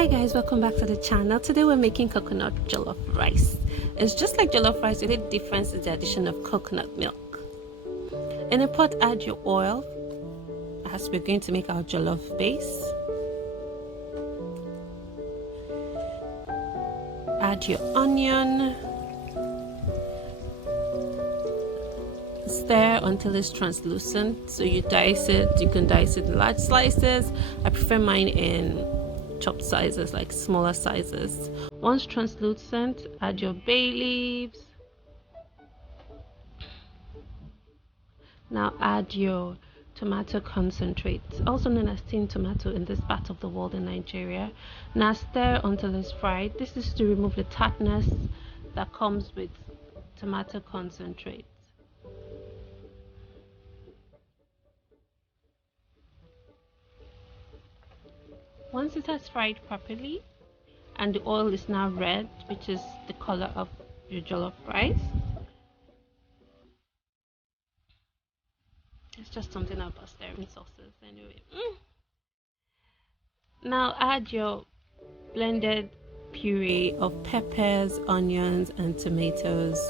Hi guys, welcome back to the channel. Today we're making coconut jollof rice. It's just like jollof rice, the only difference is the addition of coconut milk. In a pot, add your oil as we're going to make our jollof base. Add your onion. Stir until it's translucent. So you dice it. You can dice it in large slices. I prefer mine in chopped sizes, like smaller sizes. Once translucent, add your bay leaves. Now add your tomato concentrate, also known as tin tomato in this part of the world in Nigeria. Now stir until it's fried. This is to remove the tartness that comes with tomato concentrate. Once it has fried properly and the oil is now red, which is the color of your jollof rice, it's just something about stirring sauces anyway. Now add your blended puree of peppers, onions and tomatoes,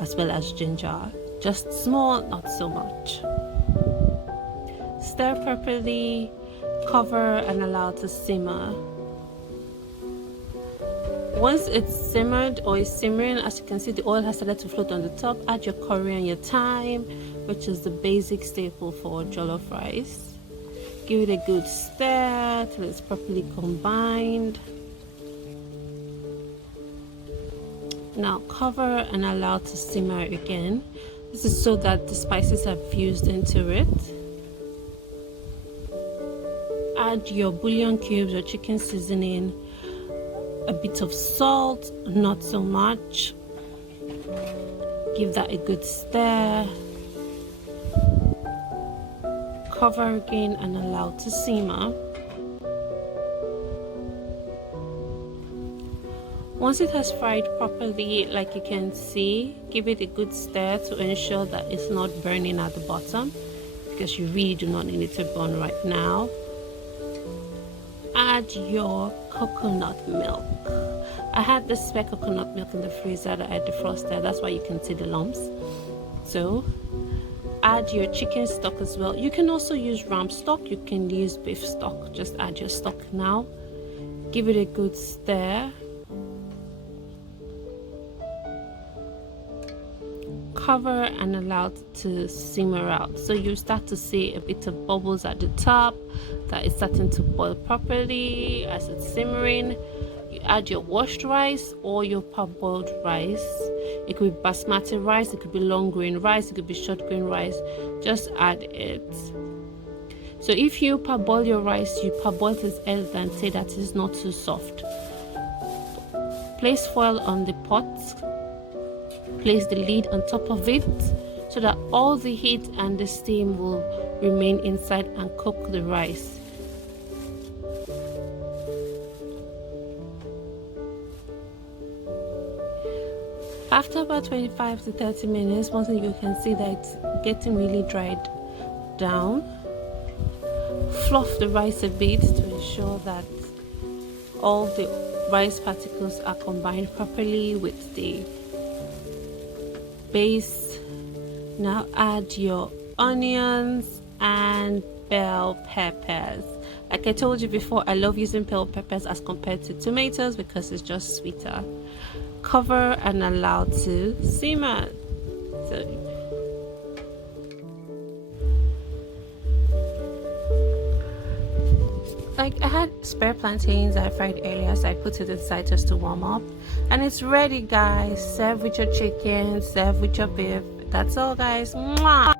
as well as ginger. Just small, not so much. Stir properly, cover and allow to simmer. Once it's simmered or is simmering, as you can see, the oil has started to float on the top. Add your curry and your thyme, which is the basic staple for jollof rice. Give it a good stir till it's properly combined. Now cover and allow to simmer again. This is so that the spices are fused into it. Add your bouillon cubes or chicken seasoning, a bit of salt, not so much. Give that a good stir. Cover again and allow to simmer. Once it has fried properly, like you can see, give it a good stir to ensure that it's not burning at the bottom, because you really do not need it to burn right now. Add your coconut milk. I had the spare coconut milk in the freezer that I defrosted. That's why you can see the lumps. So add your chicken stock as well. You can also use ram stock. You can use beef stock. Just add your stock now. Give it a good stir. Cover and allow it to simmer out. So you start to see a bit of bubbles at the top that is starting to boil properly as it's simmering. You add your washed rice or your parboiled rice. It could be basmati rice, it could be long grain rice, it could be short grain rice. Just add it. So if you parboil your rice, you parboil it al dente, that is not too soft. Place foil on the pot. Place the lid on top of it so that all the heat and the steam will remain inside and cook the rice. After about 25 to 30 minutes, once you can see that it's getting really dried down, fluff the rice a bit to ensure that all the rice particles are combined properly with the base. Now add your onions and bell peppers. Like I told you before, I love using bell peppers as compared to tomatoes because it's just sweeter. Cover and allow to simmer. Like I had spare plantains I fried earlier, so I put it inside just to warm up, and it's ready, guys. Serve with your chicken, serve with your beef. That's all, guys. Mwah!